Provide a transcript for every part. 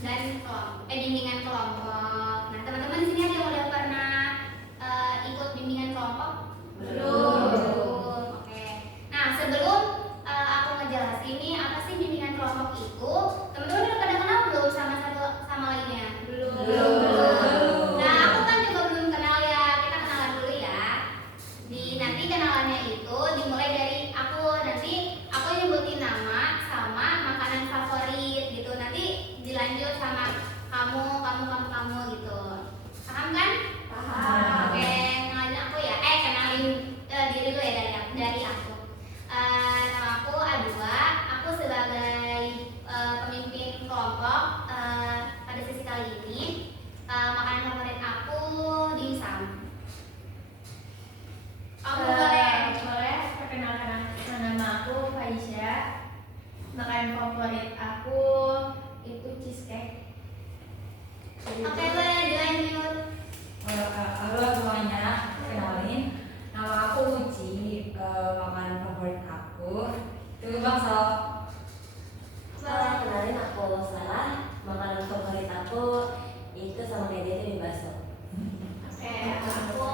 dan bimbingan kelompok. Nah, teman-teman di sini ada yang udah pernah ikut bimbingan kelompok? Belum. Oke. Nah, sebelum aku ngejelasin nih apa sih bimbingan kelompok itu, teman-teman udah pada kenal belum sama satu sama lainnya? Belum. Nah, aku kan juga belum kenal ya. Kita kenalan dulu ya. Nanti kenalannya itu dimulai dari aku. Nanti aku nyebutin nama sama makanan favorit gitu. Nanti dilanjut sama kamu gitu. Paham kan? Paham. Oke, kenalin aku ya. Kenalin diri dulu ya dari aku. Nama aku Adua. Aku sebagai pemimpin kelompok pada sesi kali ini. Makanan favorit aku dimsum. Kamu boleh perkenalkan, nama aku Faisya. Makanan favorit aku itu cheesecake. Oke, boleh dilanjut. Halo semuanya, kenalin, nama aku Uci. Makanan favorit aku itu bakso. Kenalin, aku Sarah. Makanan favorit aku itu sama kayak dia itu mie bakso. Oke, aku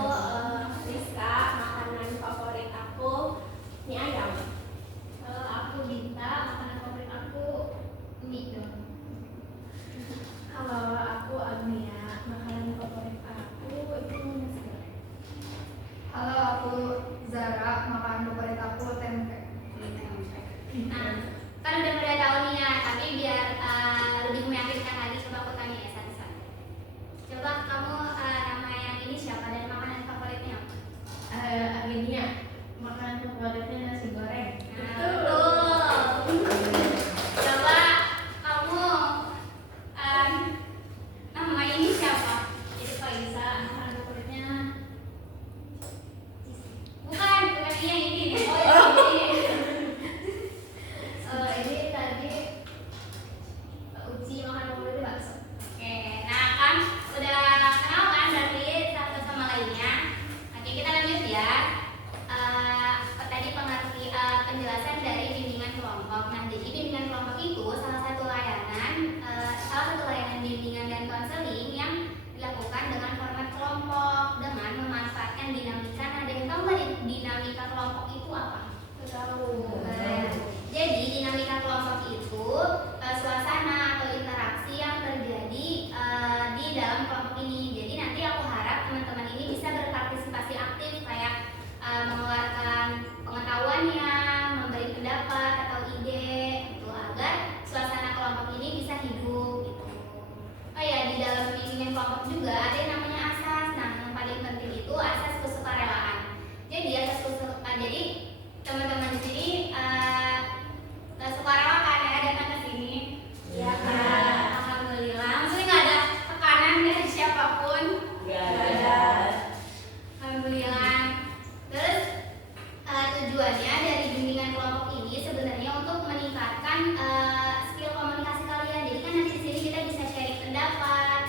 Rizka. Makanan favorit aku mie ayam. Aku Dinta. Makanan favorit aku mie dong. Halo, aku Agnia. Makanan favorit aku itu nasi goreng. Halo, aku Zara. Makanan favorit aku tempe. Nah, kan udah pada tahu nih ya, tapi biar lebih meyakinkan lagi, coba aku tanya ya satu-satu. Coba kamu nama yang ini siapa dan makanan favoritnya apa? Agnia. Makanan favoritnya nasi goreng. Betul. Coba kamu nama ini siapa? Itu Faisa. Makanan favoritnya bukan yang ini. Oh, yang ini. Ini tadi Uci makan favoritnya bakso. Oke, nah kan udah kenal kan berarti satu sama lainnya. Oke, kita lanjut ya. Tadi penjelasan dari bimbingan kelompok. Nah, jadi bimbingan kelompok itu salah satu layanan bimbingan dan konseling yang dilakukan dengan format kelompok dengan memanfaatkan dinamika. Nah, ada yang tahu nggak dinamika kelompok itu apa? Tahu. Jadi dinamika kelompok itu suasana atau interaksi yang terjadi di dalam kelompok ini. Jadi nanti aku harap teman-teman ini bisa berpartisipasi aktif kayak mengeluarkan pengetahuannya, memberi pendapat atau ide gitu agar suasana kelompok ini bisa hidup gitu. Oh ya, di dalam bimbingan kelompok juga ada yang namanya asas. Nah, yang paling penting itu asas kesukarelaan. Jadi teman-teman di sini sukarela kan ya datang ke sini? Iya, Kan. Alhamdulillah. Maksudnya nggak ada tekanan dari siapapun. Gak ada. Alhamdulillah. Terus tujuannya dari bimbingan kelompok ini sebenarnya untuk meningkatkan skill komunikasi kalian. Jadi kan nanti di sini kita bisa sharing pendapat,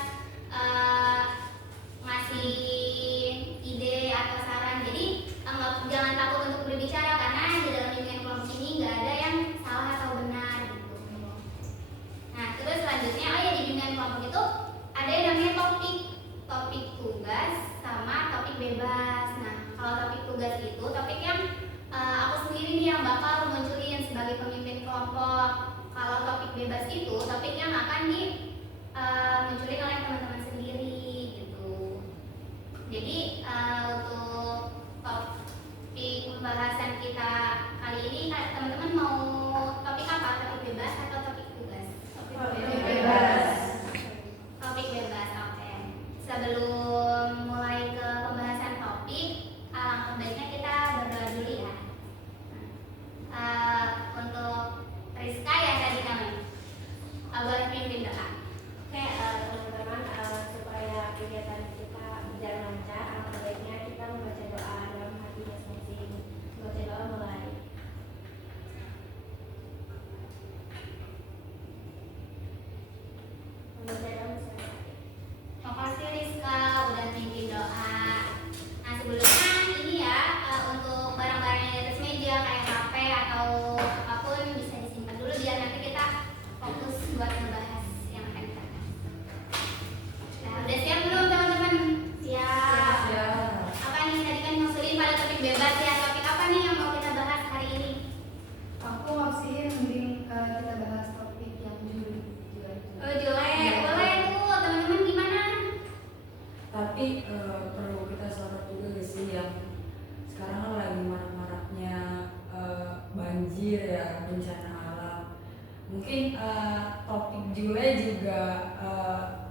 juga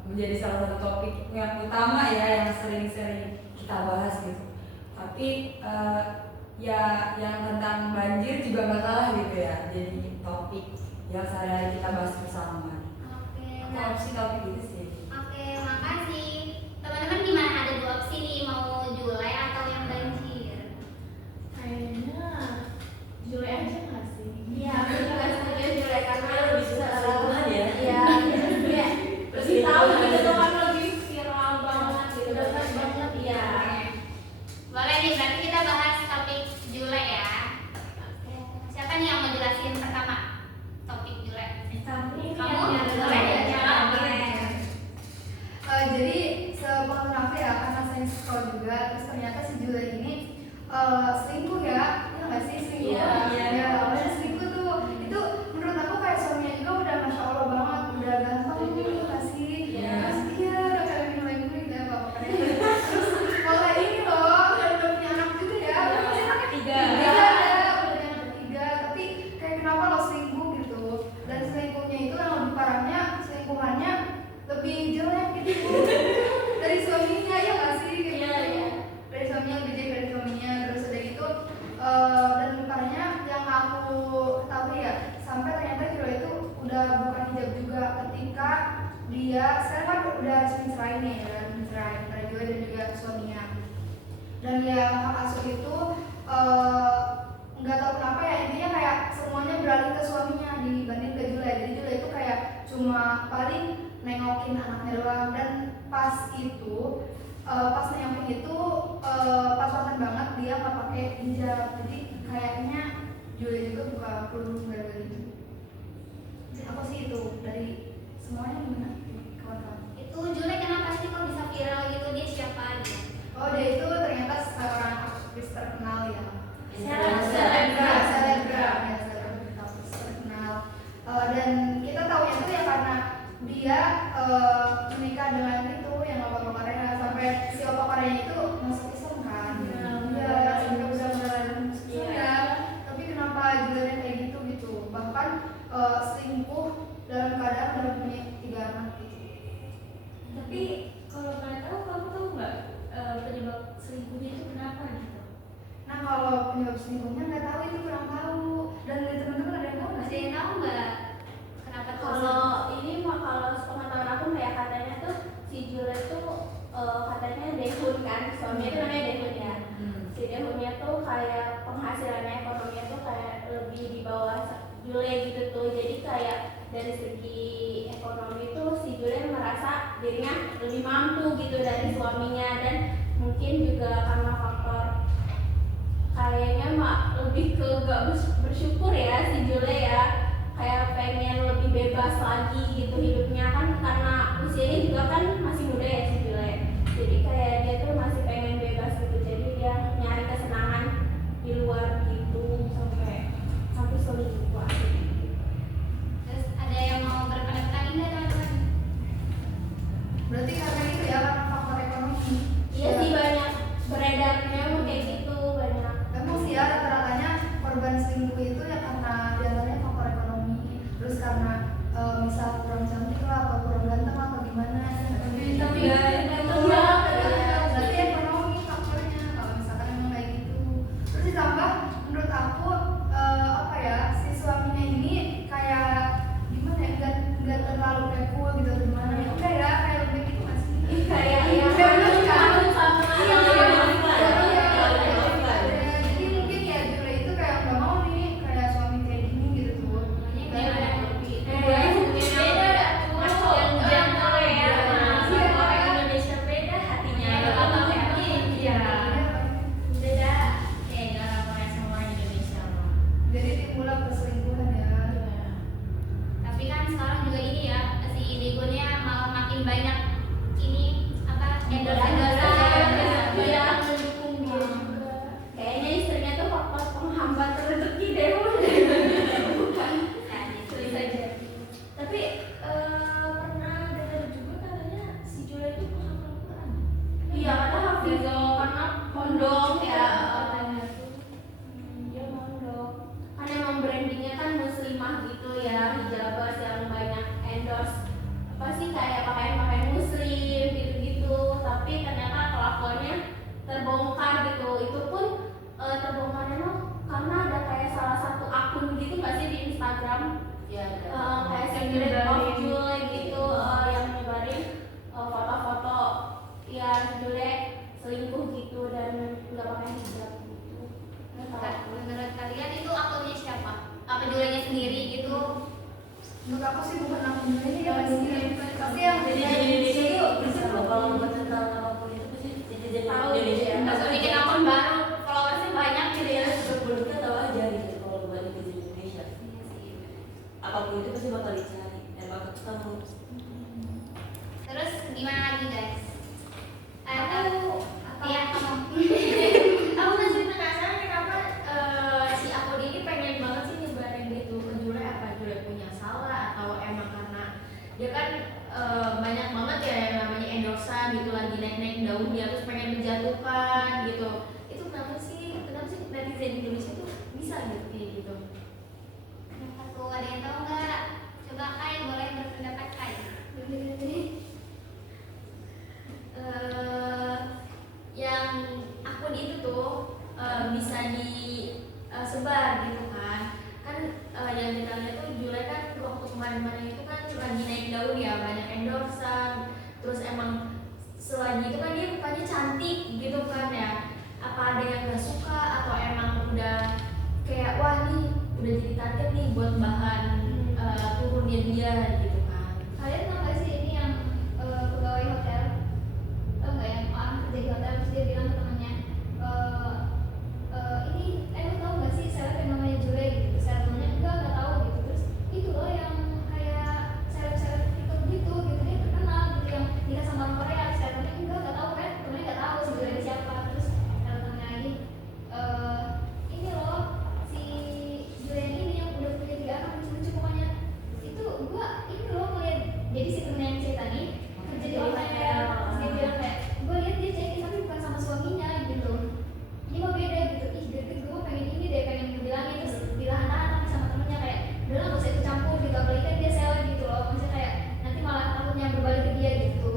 menjadi salah satu topik yang utama ya yang sering-sering kita bahas gitu. Tapi ya yang tentang banjir juga nggak kalah gitu ya, jadi topik yang sehari-hari kita bahas bersama. Oke, Aku nah, opsi topik itu sih. oke, makasih. Teman-teman gimana, ada dua opsi nih, mau Julai atau yang banjir? Kayaknya Jule aja nggak sih? Iya, aku juga setuju Jule karena lebih susah selingkuhan ya. Iya, ya. Lebih tahu gitu tuh kan lebih viral banget gitu. Dekat banget iya. Boleh nih, berarti kita bahas topik Julai ya. Siapa nih yang mau jelasin pertama topik Julai? Kamu? Boleh ya? Jadi sepengetahuan aku ya, karena saya scroll juga, terus ternyata si Jule ini selingkuh ya, ya nggak sih selingkuh? Iya. Ya, awalnya selingkuh tuh, itu menurut aku kayak suaminya juga udah masya Allah banget, udah ganteng gitu nggak sih? Iya. Terus iya, udah kayak nilai gue gitu ya bapak keren. Terus kalau ini loh, udah punya anak juga ya, udah punya anak Tiga. Tiga ada, udah punya anak tiga, tapi kayak kenapa lo selingkuh gitu? Dan selingkuhnya itu yang lebih parahnya, selingkuhannya lebih jelek gitu dari suaminya, ya nggak sih? Kayak Iya, gitu. iya. Dari suaminya lebih jelek dari suaminya, terus udah gitu dan parahnya yang aku tahu ya, sampai ternyata Jule itu udah bukan hijab juga ketika dia sekarang kan udah resmi cerai nih ya, resmi cerai antara Jule dan juga suaminya. Dan yang hak asuh itu nggak tahu kenapa ya, intinya kayak semuanya beralih ke suaminya dibanding ke Jule. Jadi Jule itu kayak cuma paling nengokin anaknya doang. Dan pas itu pas nengokin itu pas-pasan banget dia nggak pakai hijab, jadi kayaknya Jule juga buka kerudung gara-gara itu. Aku sih itu dari semuanya gimana kawan-kawan? Itu Julai kenapa sih kok bisa viral gitu? Dia siapa aja? Oh dia itu ternyata seorang aktivis terkenal ya. Selebgram. Selebgram ya, selebgram terkenal. Dan kita tahunya tuh ya karena dia menikah dengan itu yang Opa Korea, sampai si Opa Korea itu masuk Islam kan. Iya, sampai udah berjalan ya. Tapi kenapa Julian kayak gitu? Bahkan selingkuh dalam keadaan udah punya 3 anak gitu. Tapi kalau kalian tahu, kamu tahu nggak penyebab selingkuhnya itu kenapa gitu? Nah kalau penyebab selingkuhnya nggak tahu, itu kurang tahu. Dan dari teman-teman ada yang tahu nggak Masih sih? yang tahu nggak? Kenapa tuh? Kalau ini mah kalau sepengetahuan aku kayak katanya tuh si Jule tuh katanya Dehun kan, suaminya itu namanya Dehun ya. Si Dehunnya tuh kayak penghasilannya ekonominya tuh kayak lebih di bawah Jule gitu tuh. Jadi kayak dari segi ekonomi tuh si Jule merasa dirinya lebih mampu gitu dari suaminya, dan mungkin juga karena faktor kayaknya mak lebih ke gak bersyukur ya si Jule ya, kayak pengen lebih bebas lagi gitu hidupnya kan, karena usianya juga kan masih muda ya si Jule. Jadi kayak dia tuh masih pengen bebas gitu, jadi dia nyari kesenangan di luar gitu sampai selingkuh aja gitu. Terus ada yang mau berpendapat lagi nggak teman-teman? Berarti karena itu ya, karena faktor ekonomi. Iya sih, banyak beredarnya emang kayak gitu, banyak. Emang sih ya, rata-ratanya korban selingkuh itu ya karena diantaranya faktor ekonomi. Terus karena misal kurang cantik lah, atau kurang ganteng lah, atau gimana. Tapi ya, iya. berarti ekonomi faktornya kalau misalkan emang kayak gitu. Terus ditambah menurut aku apa ya, si suaminya ini kayak gimana ya, nggak terlalu kayak cool gitu atau gimana ya, enggak ya, kayak lebih gitu nggak sih? banyak banget ya yang namanya endorsan gitu, lagi naik-naik daunnya terus pengen menjatuhkan gitu. Itu kenapa sih netizen Indonesia tuh bisa gitu kayak gitu? Kenapa tuh? Ada yang tahu nggak? Coba Kai, boleh berpendapat Kai. Yang akun itu tuh bisa disebar gitu kan yang kita lihat tuh Jule kan waktu kemarin-kemarin itu kan lagi naik daun ya, banyak endorsan, terus emang selagi itu kan dia mukanya cantik gitu kan ya, apa ada yang gak suka atau emang udah kayak wah nih udah jadi target nih buat bahan turunnya dia gitu kan. Kalian tahu nggak sih ini yang pegawai hotel? Tahu nggak yang orang kerja di hotel terus dia bilang ke temannya, ini lu tahu nggak sih seleb yang namanya Jule gitu? Selebnya enggak tahu gitu. Terus itu loh yang kayak seleb TikTok gitu dia terkenal gitu yang nikah sama orang Korea. Selebnya enggak tahu kan? Temennya nggak tahu si Jule ini siapa. Terus kata temennya lagi, ini loh si Jule ini yang udah punya 3 anak lucu-lucu pokoknya. Itu gua ini loh ngeliat, jadi si temen yang cerita nih kerja di hotel, terus dia bilang kayak gua lihat dia check-in tapi bukan sama suaminya gitu, ini mah beda gitu. Ih greget, gue pengen ini deh, pengen ngebilangin, terus ditahan-tahan tapi sama temennya kayak udah lah gak usah ikut campur gitu, apalagi kan dia seleb gitu loh, maksudnya kayak nanti malah takutnya berbalik ke dia gitu.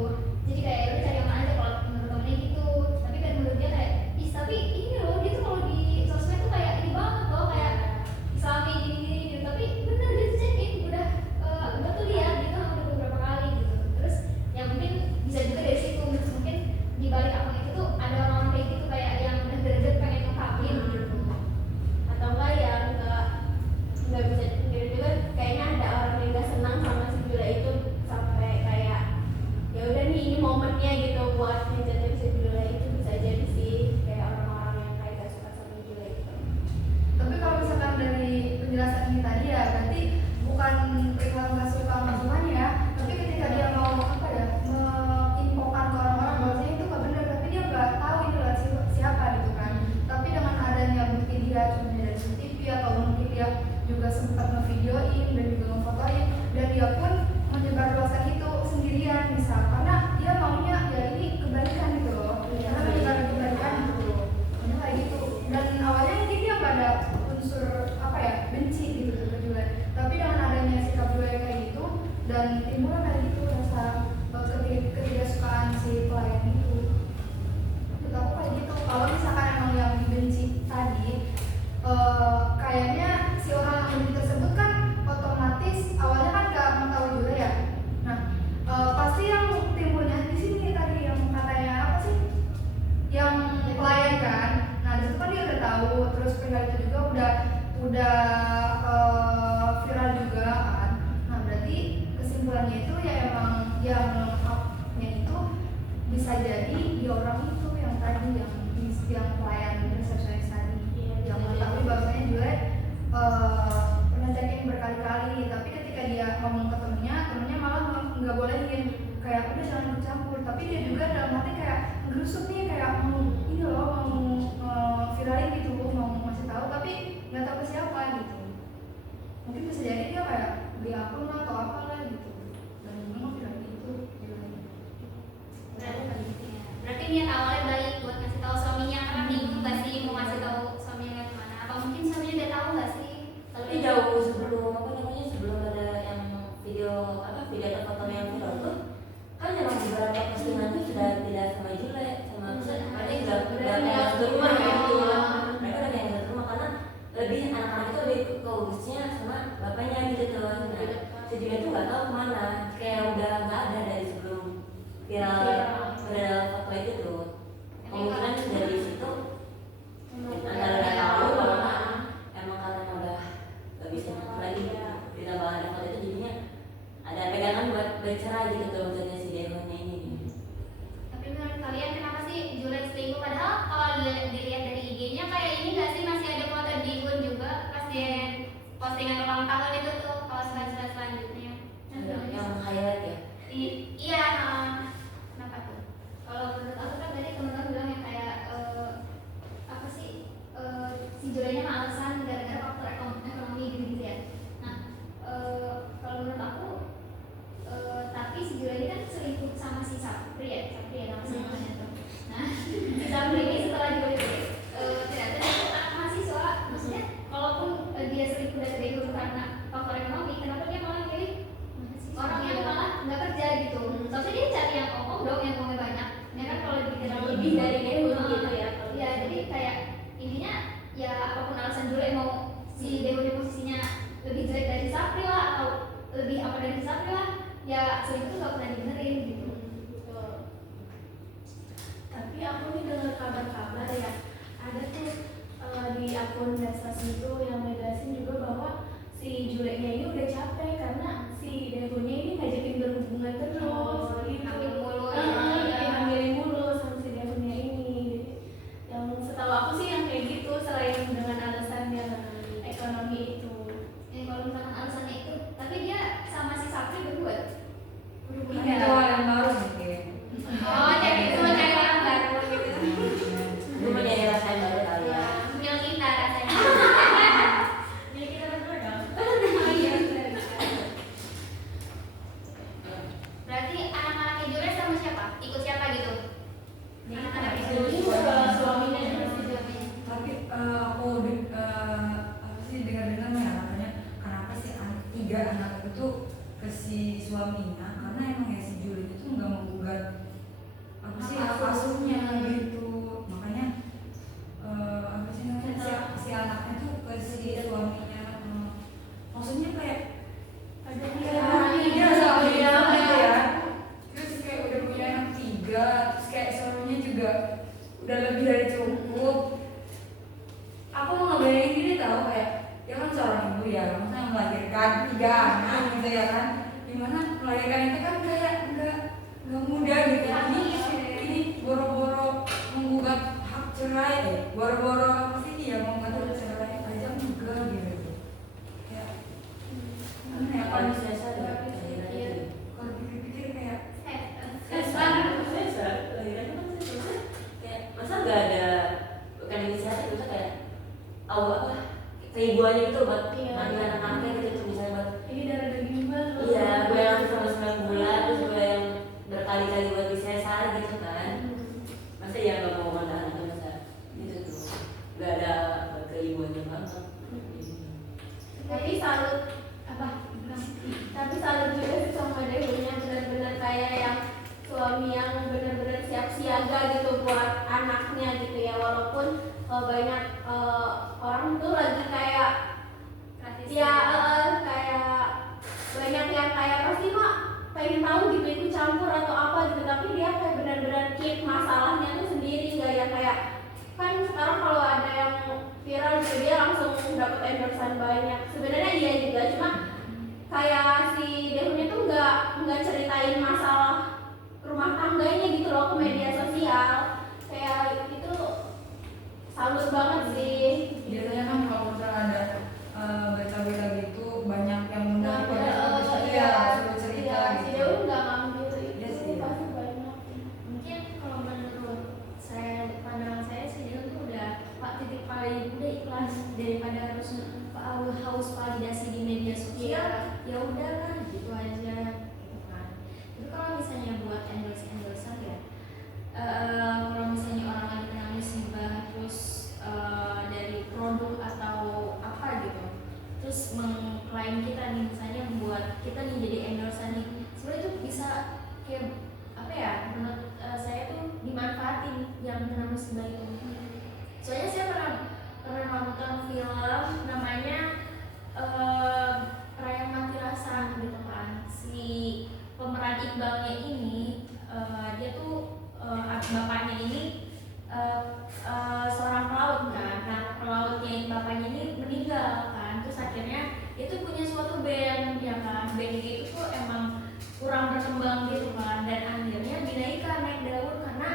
Jadi kayak udah cari yang mana aja kalau menurut temennya gitu. Tapi kan menurut dia kayak ih tapi ini loh dia tuh kalau di sosmed tuh kayak ini banget loh, kayak islami gini-gini gitu. Tapi bener dia tuh check-in udah tuh lihat gitu udah beberapa kali gitu. Terus yang mungkin bisa juga dari situ, terus mungkin di balik akun itu tuh ada orang-orang kayak gitu kayak yang udah greget pengen ngungkapin gitu. Atau enggak ya nggak bisa dipungkiri juga, kayaknya ada orang yang nggak senang sama si Jule itu sampai kayak ya udah nih ini momennya gitu buat ngejatin si Jule itu. Bisa jadi sih kayak orang-orang yang kayak gak suka sama Jule itu. Tapi kalau misalkan dari penjelasan ini tadi ya berarti bukan perihal nggak suka sama semuanya ya, tapi ketika dia mau apa ya menginfokan ke orang-orang bahwasanya itu nggak benar, tapi dia nggak tahu ini lewat siapa gitu kan. Tapi dengan adanya bukti dia cuma dari CCTV atau mungkin dia juga sempat ngevideoin dan juga ngefotoin, dan dia pun menyebarluaskan itu sendirian bisa karena dia maunya ya ini kebalikan gitu loh, karena menyebar kebalikan gitu loh. Maunya kayak gitu. Dan awalnya mungkin dia nggak ada unsur apa ya benci gitu ke Jule, tapi dengan adanya sikap Jule kayak gitu dan timbullah kayak gitu rasa ketidaksukaan si pelayan itu. Menurut aku kayak gitu. Kalau misalkan emang yang dibenci tadi kayaknya si orang yang benci tersebut kan otomatis awalnya kan nggak mengetahui Jule ya. Nah pasti yang timbulnya di sini tadi yang katanya apa sih yang pelayan kan. Nah disitu kan dia udah tahu, terus perihal itu juga udah viral juga kan. Nah berarti kesimpulannya itu ya emang yang upnya itu bisa jadi dia orang itu yang tadi yang pelayan resepsionis tadi yang mengetahui bahwasanya Jule pernah check-in berkali-kali, tapi ketika dia ngomong ke temennya malah nggak bolehin, kayak udah jangan ikut campur. Tapi dia juga dalam hati kayak ngerusuk nih, kayak mau ini loh mau viralin gitu, mau ngasih tahu tapi nggak tahu ke siapa gitu. Mungkin bisa jadi dia kayak beli akun atau apalah gitu dan memang viralin itu Berarti niat awalnya baik buat ngasih tahu suaminya, karena bingung nggak sih mau ngasih tahu suaminya kemana? Apa mungkin suaminya udah tahu nggak sih? Tapi jauh sebelum sebelum ada yang video atau foto yang viral tuh kan memang beberapa postingan tuh sudah tidak sama Jule sama berarti udah kayak satu rumah ya gitu. Mereka udah kayak satu rumah karena lebih anak-anak itu lebih ke urusnya sama bapaknya gitu tuh. Nah si Jule tuh nggak tahu kemana, kayak udah nggak ada dari sebelum viral foto itu tuh. Kemungkinan dari situ antara udah tahu kalau emang karena udah gak bisa lagi ditambah ada foto itu jadinya ada pegangan buat bercerai gitu tuh maksudnya si Dehonnya ini. Tapi menurut kalian kenapa sih Jule selingkuh? Padahal kalau dilihat dari IG-nya kayak ini nggak sih, masih ada foto Dihun juga pas dia postingan ulang tahun itu tuh, kalau slide selanjutnya. Yang highlight ya. Iya, kenapa tuh? Kalau menurut aku kan tadi teman-teman bilang yang kayak apa sih si Julenya mah alasan gara-gara faktor ekonomi gitu ya. Nah kalau menurut aku tapi si Jule ini si Sapri ya nama samarannya tuh. Nah si Sapri ini setelah juga ternyata dia tuh anak mahasiswa, maksudnya kalaupun dia selingkuh dari Daehoon karena faktor ekonomi, kenapa dia malah milih orang yang malah nggak kerja gitu? Soalnya dia cari yang omong dong, yang ngomongnya banyak. Ya kan kalau dipikir lebih dari Daehoon gitu ya. ya jadi kayak intinya ya apapun alasan Jule mau si Daehoon di posisinya lebih jelek dari Sapri lah atau lebih apa dari Sapri lah, ya selingkuh tuh gak pernah dibenerin gitu. Tapi aku nih dengar kabar-kabar ya, ada tuh di akun medsos itu yang ngejelasin juga bahwa si Julenya ini udah capek karena si Daehoonnya ini ngajakin berhubungan terus gitu. Hamil mulu Dihamilin mulu sama si Daehoonnya ini. Yang setahu aku sih yang kayak gitu, selain dengan alasan yang ekonomi itu. kalau misalkan alasannya itu, tapi dia sama si Sapri berdua berhubungan. Ini ada yang baru mungkin. Oh jadi itu cari orang baru gitu. Gue mau nyari rasa yang baru kali ya. Mil kita rasanya. Jadi kita berdua dong. Oh iya benar. Berarti anak-anaknya Jule sama siapa? Ikut siapa gitu? Anak-anaknya Jule Suaminya si suaminya. Tapi aku apa sih dengar-dengar ya katanya kenapa sih tiga anak itu ke si suaminya, karena emang ya si Juli itu nggak menggugat apa sih hak asuhnya gitu, makanya apa sih namanya si anaknya tuh ke si suaminya. Maksudnya kayak ada dia suaminya gitu ya, terus kayak udah punya anak tiga, terus kayak suaminya juga udah lebih dari cukup. Aku mau ngebayangin gini tau, kayak dia kan seorang ibu ya, maksudnya melahirkan tiga anak gitu ya kan, dimana melahirkan itu kan kayak nggak mudah gitu. Ini boro-boro menggugat hak cerai, boro-boro apa sih ya menggugat hak cerai aja enggak gitu. Kayak aneh ya Kalau kan, bisa sadar, kalau dipikir-pikir kayak kayak masa nggak ada bukan inisiatif, masa kayak apa keibuannya itu buat manggil anak-anaknya gitu tuh, misalnya buat ini darah daging banget. iya gue yang sama 9 bulan, terus gue yang berkali-kali buat disesar gitu kan, masa ya nggak mau manggil anaknya, masa gitu tuh nggak ada keibuannya banget. Tapi salut apa? Tapi salut juga sih sama Daehoonnya, benar-benar kayak yang suami yang benar-benar siap siaga gitu buat anaknya gitu ya, walaupun banyak orang tuh lagi kayak ya kayak banyak yang kayak pasti mah pengen tahu gitu ikut campur atau apa gitu, tapi dia kayak benar-benar keep masalahnya tuh sendiri, nggak yang kayak kan sekarang kalau ada yang viral gitu dia langsung dapat endorsean banyak. Sebenarnya iya juga, cuma kayak si Daehoonnya tuh nggak ceritain masalah rumah tangganya gitu loh ke media sosial, kayak itu salut banget sih. biasanya kan kalau misalnya ada berita-berita gitu banyak yang undang pada itu ya suruh cerita Si gitu. Daehoon nggak ngambil itu, Iya sih. pasti banyak. Mungkin kalau menurut saya, pandangan saya sih dia tuh udah titik paling udah ikhlas daripada harus validasi di media sosial. Ya udahlah gitu aja gitu kan. Tapi kalau misalnya buat endorsean ya, kalau misalnya orang lagi kena musibah terus dari produk atau apa gitu, terus mengklaim kita nih, misalnya buat kita nih jadi endorsean nih, sebenarnya itu bisa kayak apa ya, menurut saya tuh dimanfaatin yang kena musibah itu. Soalnya saya pernah nonton film namanya Rayang Mati Rasa gitu kan. Si pemeran Iqbalnya ini dia tuh bapaknya ini seorang pelaut kan. Nah pelautnya ini bapaknya ini meninggal kan. Terus akhirnya itu punya suatu band ya kan. Band itu tuh emang kurang berkembang gitu kan. Dan akhirnya dinaikkan naik daun karena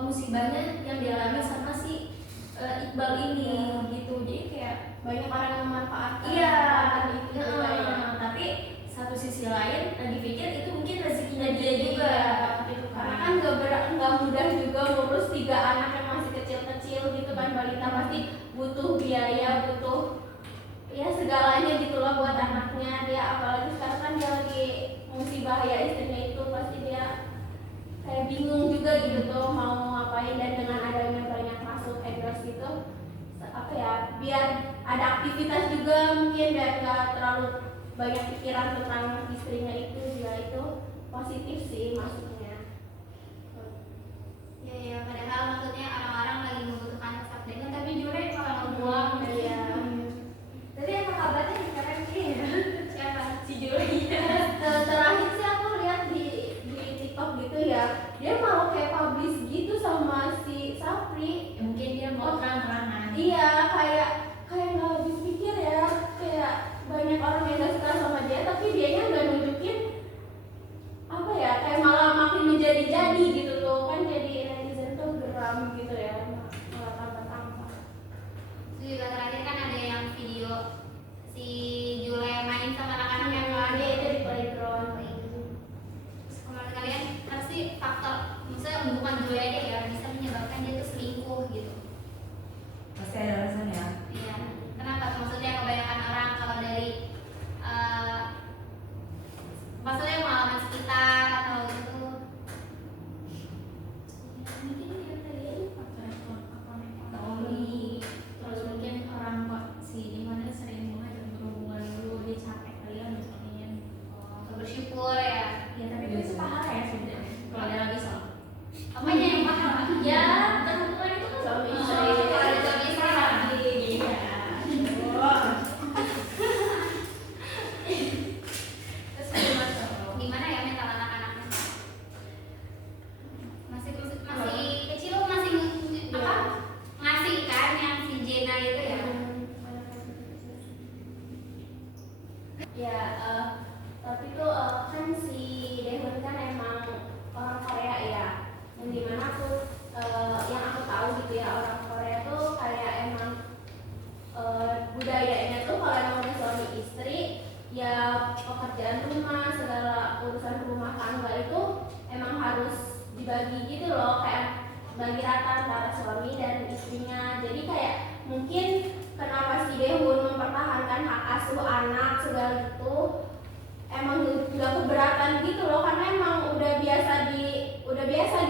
musibahnya yang dialami sama si Iqbal ini gitu. Jadi kayak Banyak orang yang memanfaatkan iya itu kayaknya. tapi satu sisi lain dipikir itu mungkin rezekinya dia juga gitu Karena kan. kan nggak mudah juga ngurus 3 anak yang masih kecil-kecil gitu kan, balita pasti butuh biaya, butuh ya segalanya gitu loh buat anaknya dia, apalagi sekarang kan dia lagi musibah ya istrinya itu, pasti dia kayak bingung juga gitu tuh mau ngapain, dan dengan adanya banyak masuk endorse gitu apa ya, biar ada aktivitas juga mungkin dan nggak terlalu banyak pikiran tentang istrinya itu juga, itu positif sih maksudnya. Ya padahal maksudnya orang-orang lagi membutuhkan sosok Degun, tapi Jule kalau ngebuang Iya. Tapi emang kabarnya sekarang sih ya. siapa? Si Jule. Terakhir sih aku lihat di TikTok gitu ya, dia mau kayak publish gitu sama si Sapri. Ya, mungkin dia mau terang-terangan. Iya, kayak nggak habis pikir ya, kayak banyak orang yang gak suka sama dia, tapi dianya nggak nunjukin apa ya, kayak malah makin menjadi-jadi gitu loh kan, jadi netizen tuh geram gitu ya, malah tambah-tambah. Itu juga terakhir kan ada yang video si Jule main sama anak-anak yang Dia lain. itu di playground. Menurut kalian pasti faktor, maksudnya bukan Jule aja ya, bisa menyebabkan dia tuh selingkuh gitu. Pasti ada alasan ya. Iya. Kenapa? Maksudnya kebanyakan orang kalau dari maksudnya pengalaman sekitar atau gitu. Mungkin dia tadi faktor ekonomi, terus mungkin orang kok si dimana sering banget berhubungan dulu, dia capek kali ya misalnya. Bersyukur ya. Ya tapi itu pahala ya sebenarnya. Kalau dia lagi sama. Apanya yang mahal? Ya, terhubungan itu kan Suami Oh, istri. kalau ada suami istri lagi. Iya. Terus gimana ya mental anak-anaknya? Masih kecil, masih apa? Ngasih kan yang si Jena itu ya. Ya, tapi tuh kan si Daewon kan emang orang Korea ya, yang dimana tuh yang aku tahu gitu ya, orang Korea tuh kayak emang budayanya tuh kalau emang udah suami istri ya pekerjaan rumah, segala urusan rumah tangga itu emang harus dibagi gitu loh, kayak bagi rata antara suami dan istrinya. Jadi kayak mungkin kenapa si Daewon mempertahankan hak asuh anak segala gitu, emang juga keberatan gitu loh, karena emang udah biasa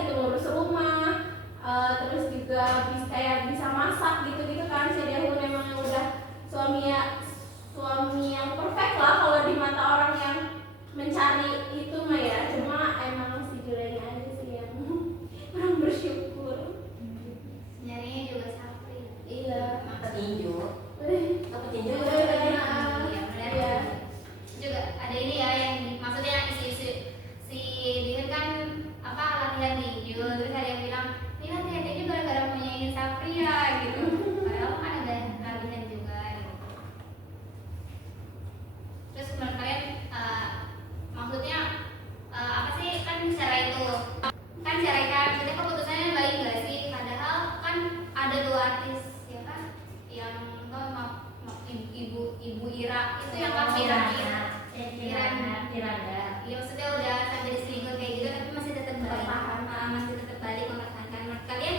gitu ngurus rumah, terus juga kayak bisa masak gitu kan. Si Daewon emang yang udah suami yang perfect lah kalau di mata orang yang mencari itu mah ya. Cuma emang si Julenya aja sih yang kurang bersyukur. Nyarinya juga Sapri. Iya. Petinju. Petinju. Iya benar. Iya. Juga ada ini ya yang maksudnya si dia kan apa latihan tinju, terus ada yang bilang ini latihan tinju gara-gara punya Sapri ya gitu. Padahal kan ada latihan juga gitu. Terus menurut kalian maksudnya apa sih kan cara kita keputusannya baik gak sih? Padahal kan ada dua artis ya kan yang ibu Ira itu yang kan Kirana. Ya maksudnya udah sampai diselingkuh kayak gitu tapi masih tetap balik, mempertahankan. Menurut kalian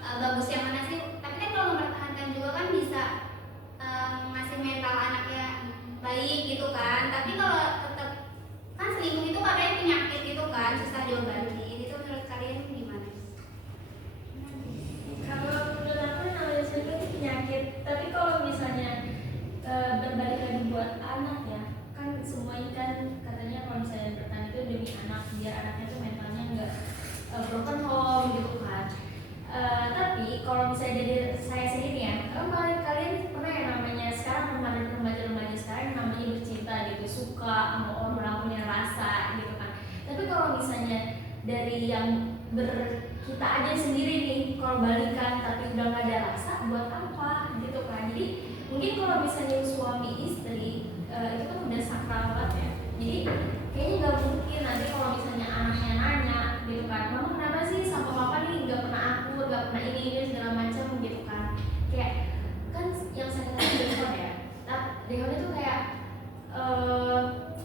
bagus yang mana sih? Tapi kan kalau mempertahankan juga kan bisa ngasih mental anaknya baik gitu kan. Tapi kalau tetap kan selingkuh itu katanya penyakit itu kan susah diobatin. Itu menurut kalian gimana? Kalau menurut aku namanya selingkuh itu penyakit. Tapi kalau misalnya berbalik lagi buat anak ya, kan semuanya kan katanya kalau misalnya bertahan itu demi anak, biar anaknya tuh mentalnya nggak broken home gitu kan. Tapi kalau misalnya dari saya sendiri ya, kalian pernah yang namanya sekarang remaja-remaja sekarang yang namanya bercinta gitu, suka sama orang, punya rasa gitu kan. Tapi kalau misalnya dari yang kita aja sendiri nih, kalau balikan tapi udah nggak ada rasa, buat apa gitu kan. Jadi mungkin kalau misalnya suami istri itu kan udah sakral banget ya. Jadi kayaknya nggak mungkin nanti kalau misalnya anaknya nanya gitu kan, mama kenapa sih sama papa nih nggak pernah akur, nggak pernah ini segala macam gitu kan. Kayak kan yang sakit hati Dehon ya. Nah Dehon itu kayak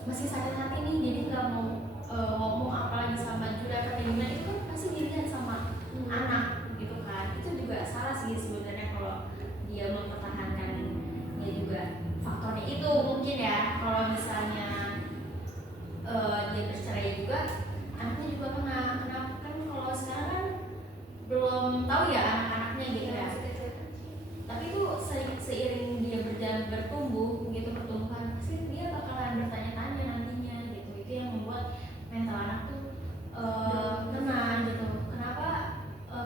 masih sakit hati nih, jadi nggak mau ngomong apalagi sama Jura Katerina itu kan pasti dilihat sama anak gitu kan. Itu juga salah sih sebenarnya kalau dia mempertahankan ya juga faktornya itu mungkin ya. Kalau misalnya dia bercerai juga anaknya juga kena kan. Kalau belum tahu ya anak-anaknya gitu ya. Tapi itu seiring dia bertumbuh gitu, pertumbuhan pasti dia bakalan bertanya-tanya nantinya gitu. Itu yang membuat mental anak tuh kena gitu.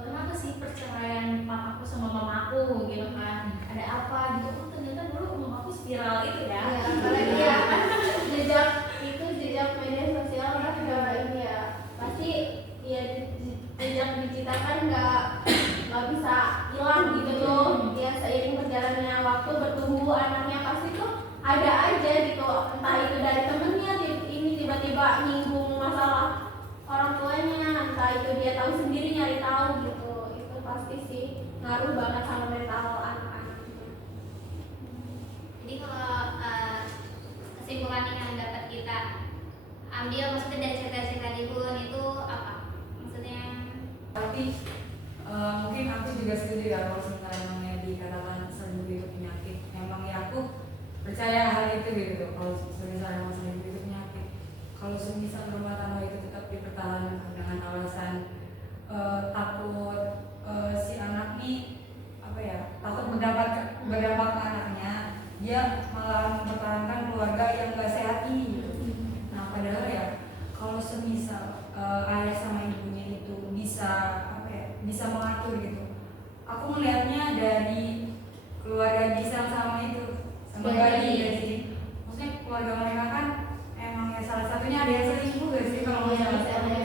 Kenapa sih perceraian papaku sama mamaku gitu kan? Ada apa gitu? Oh, ternyata dulu mamaku spiral itu ya. Apalagi ya kan jejak media sosial orang juga ini ya pasti ya jejak digital kan nggak bisa hilang gitu tuh. Ya seiring berjalannya waktu bertumbuh anaknya pasti tuh ada aja gitu, entah itu dari temennya ini tiba-tiba nyinggung masalah orang tuanya, entah itu dia tahu sendiri nyari tahu gitu. Itu pasti sih ngaruh banget sama mental anak-anak gitu. Jadi kalau kesimpulan yang dapat kita ambil maksudnya dari cerita-cerita di Hun itu apa? Maksudnya Tapi mungkin aku juga setuju ya kalau misalnya dikatakan selingkuh itu penyakit. Memang ya aku percaya hal itu gitu. Kalau misalnya selingkuh itu penyakit, kalau semisal rumah tangga itu tetap dipertahankan dengan alasan takut si anak nih apa ya, takut berdampak ke anaknya, dia malah mempertahankan keluarga yang gak sehat ini gitu. Nah padahal ya kalau semisal ayah sama ibunya itu bisa apa ya, bisa mengatur gitu. Aku melihatnya dari keluarga Gisel sama itu sama Bali ya sih. Maksudnya keluarga mereka kan emang ya salah satunya ada yang selingkuh gak sih kalau nggak salah.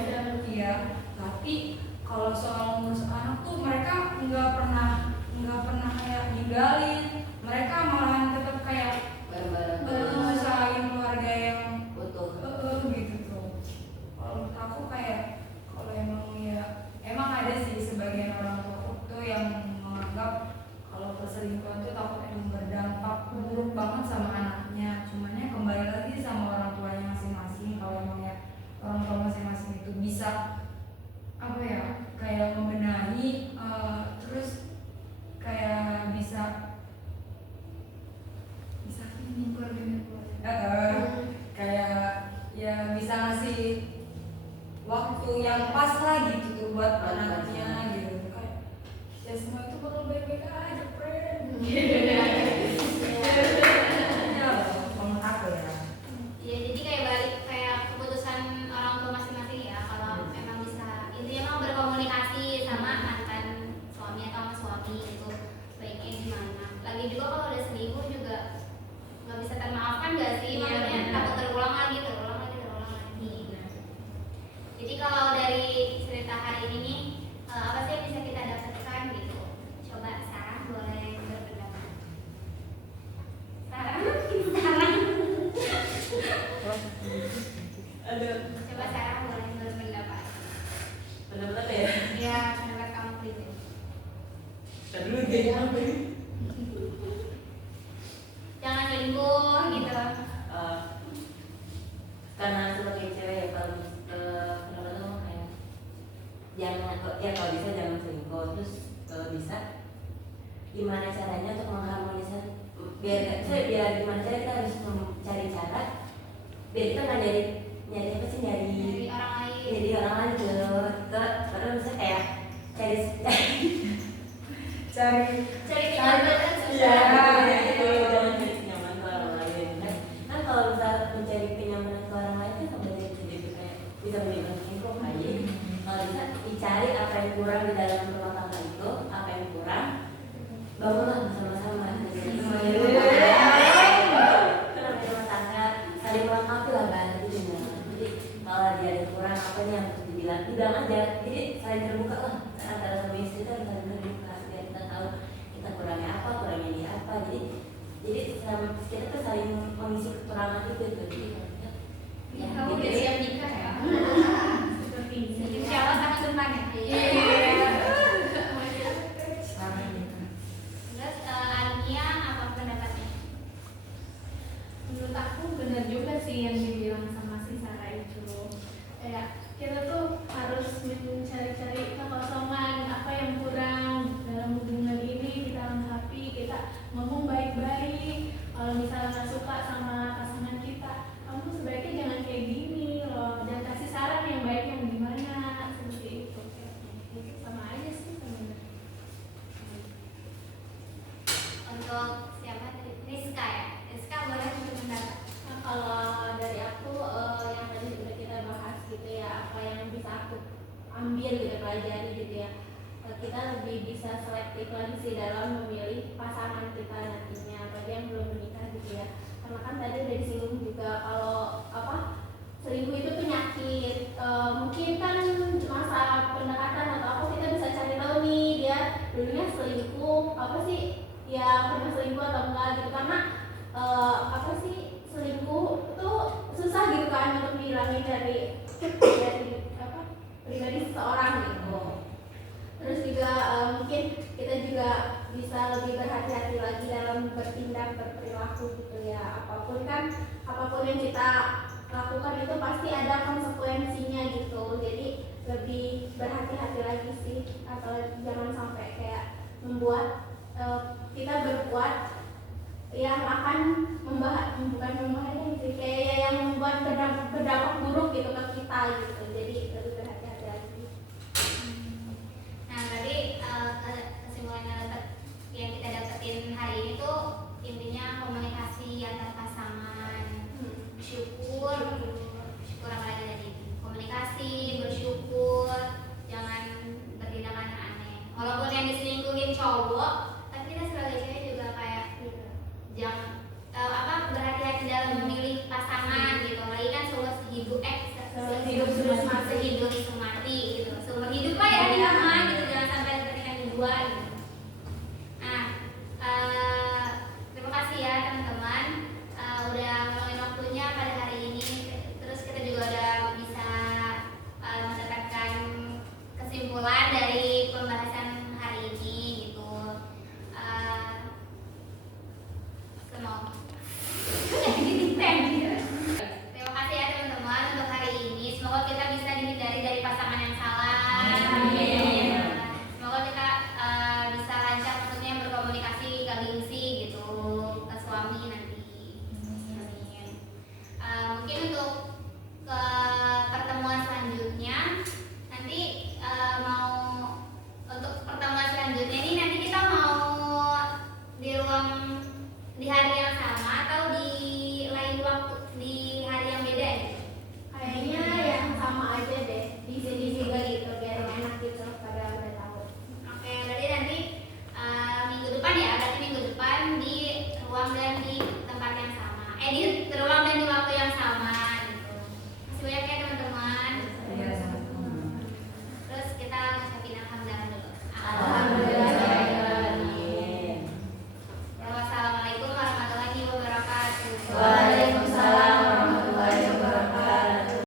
Iya. Tapi kalau soal ngurus anak tuh mereka nggak pernah kayak ninggalin. Mereka malahan tetap kayak bareng-bareng usahain keluarga yang utuh. gitu tuh. Kalau menurut aku kayak kalau emang ada sih sebagian orang tua tuh yang menganggap kalau perselingkuhan tuh takut emang berdampak buruk banget sama anaknya. Cuman ya kembali lagi sama orang tuanya masing-masing. Kalau emang ya orang tua masing-masing itu bisa apa ya, kayak membenahi terus kayak bisa ini kayak ya bisa ngasih waktu yang pas lah gitu tuh buat anaknya gitu. Kayak ya semua itu bakal baik-baik aja, friend. Ya, menurut aku ya. ya jadi kayak balik kayak keputusan orang tua masing-masing ya. Kalau memang bisa intinya mau berkomunikasi sama mantan suami atau sama suami itu baiknya gimana. Lagi juga kalau udah selingkuh juga nggak bisa termaafkan gak sih? Maksudnya takut terulang lagi. Jadi kalau dari cerita hari ini nih, apa sih yang bisa kita dapatkan gitu? Coba Sarah boleh berpendapat. Sarah. Coba Sarah boleh berpendapat. Benar-benar ya. Ya, pendapat kamu pribadi. Dulu dia apa ini? Jangan selingkuh gitu. Karena sebagai cewek ya kalau kenapa kayak jangan ya kalau bisa jangan selingkuh, terus kalau bisa gimana caranya untuk mengharmoniskan biar gimana cara kita harus mencari cara biar kita nggak nyari apa sih Dari orang lain. jadi orang lain gitu. Terus bisa kayak cari kenyamanan Iya, susah. jangan cari kenyamanan ke orang lain. Kan kalau misal mencari kenyamanan ke orang lain kan sebenarnya jadi kayak bisa menyebabkan selingkuh kan. Jadi kalau bisa dicari apa yang kurang di dalam rumah tangga itu, apa yang kurang, bangunlah bersama-sama. Jadi semuanya rumah tangga saling melengkapi lah kan. Jadi kalau dia ada kurang apa yang harus dibilang aja. Jadi saling terbuka lah antara suami istri itu harus saling terbuka biar kita tahu kita kurangnya apa, kurangnya dia apa. Jadi kita tuh saling mengisi kekurangan itu gitu. Ya, Kamu udah siap nikah ya? Seperti ini. Insya Allah sangat depan ya? Terus Ania apa pendapatnya? Menurut aku benar juga sih yang dibilang sama si Sarah itu. Kayak kita tuh harus mencari-cari kekosongan apa yang kurang dalam hubungan ini, kita lengkapi, kita ngomong baik-baik. Kalau misalnya nggak suka sama pasangan kita, kamu sebaiknya jangan kayak gini loh, jangan kasih saran gitu ya, apa yang bisa aku ambil gitu, pelajari gitu ya. Kita lebih bisa selektif lagi sih dalam memilih pasangan kita nantinya bagi yang belum menikah gitu ya. Karena kan tadi udah disinggung juga kalau selingkuh itu penyakit. Mungkin kan masa pendekatan atau apa kita bisa cari tahu nih dia dulunya selingkuh apa sih, ya pernah selingkuh atau enggak gitu, karena selingkuh itu susah gitu kan untuk dihilangin dari pribadi seseorang gitu. Terus juga mungkin kita juga bisa lebih berhati-hati lagi dalam bertindak, berperilaku gitu ya. Apapun yang kita lakukan itu pasti ada konsekuensinya gitu. Jadi lebih berhati-hati lagi sih, atau jangan sampai kayak membuat kita berbuat yang akan bukan membahayakan sih, kayak yang membuat berdampak buruk gitu ke kita gitu.